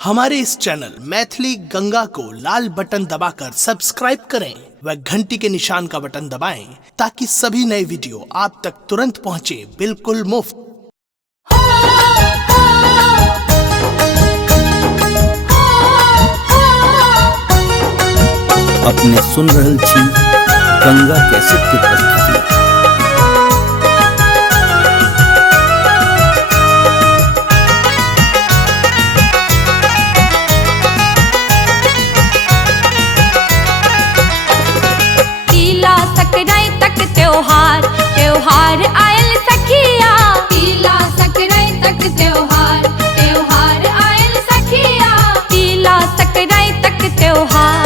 हमारे इस चैनल मैथिली गंगा को लाल बटन दबाकर सब्सक्राइब करें व घंटी के निशान का बटन दबाएं ताकि सभी नए वीडियो आप तक तुरंत पहुंचे बिल्कुल मुफ्त। अपने सुन रहल छी गंगा कैसेट की प्रस्तुति। तीला सकराई तक त्योहार त्योहार आयल सखिया। तीला सकराई तक त्योहार त्योहार आयल सखिया। तीला सकराई तक त्योहार।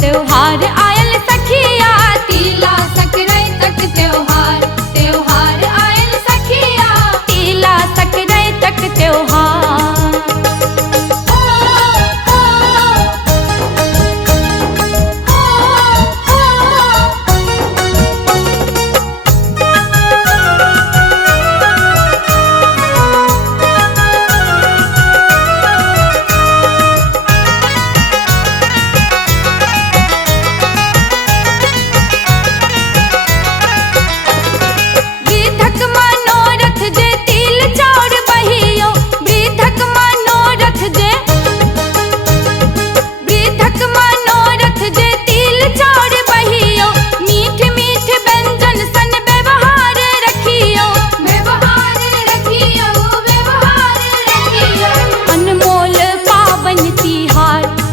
त्योहार आयल सखिया। तीला सकराई तक त्योहार त्योहार आयल सखिया। तीला सकराई तक त्योहार।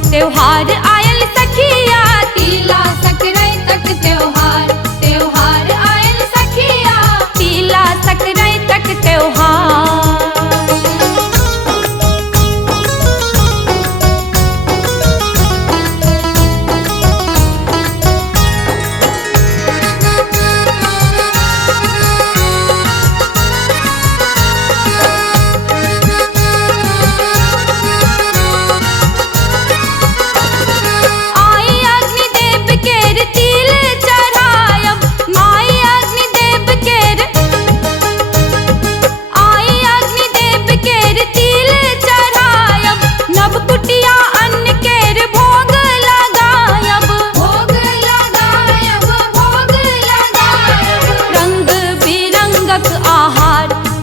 त्योहार आयल सखिया। तीला सकराई तक त्योहार त्योहार आयल सखिया। तीला सकराई तक त्योहार।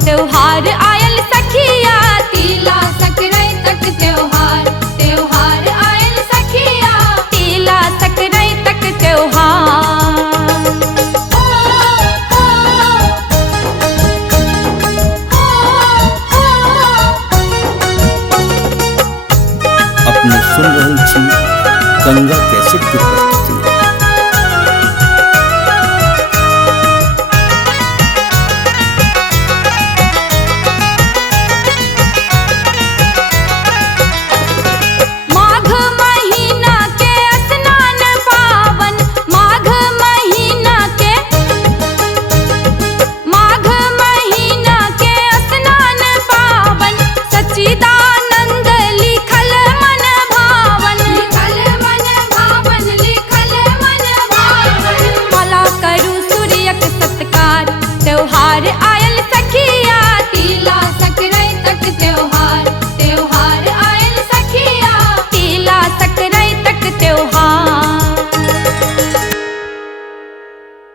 त्योहार आयल सखिया। तीला सकराई तक त्योहार त्योहार आयल सखिया। तीला सकराई तक त्योहार। अपने सुन रहल छी गंगा कैसेट की प्रस्तुति।